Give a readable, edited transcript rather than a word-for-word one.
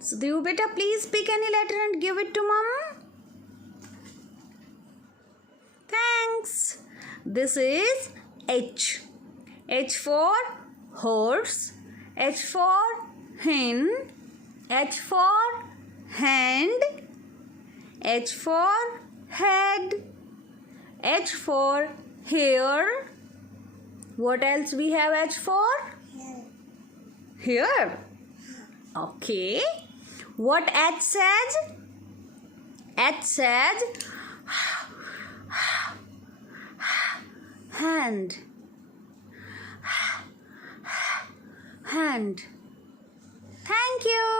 So you beta, please pick any letter and give it to mom. Thanks. This is H. H for horse. H for hen. H for hand. H for head. H for hair. What else we have H for? Here. Okay. What H says? H says hand. Hand. Thank you.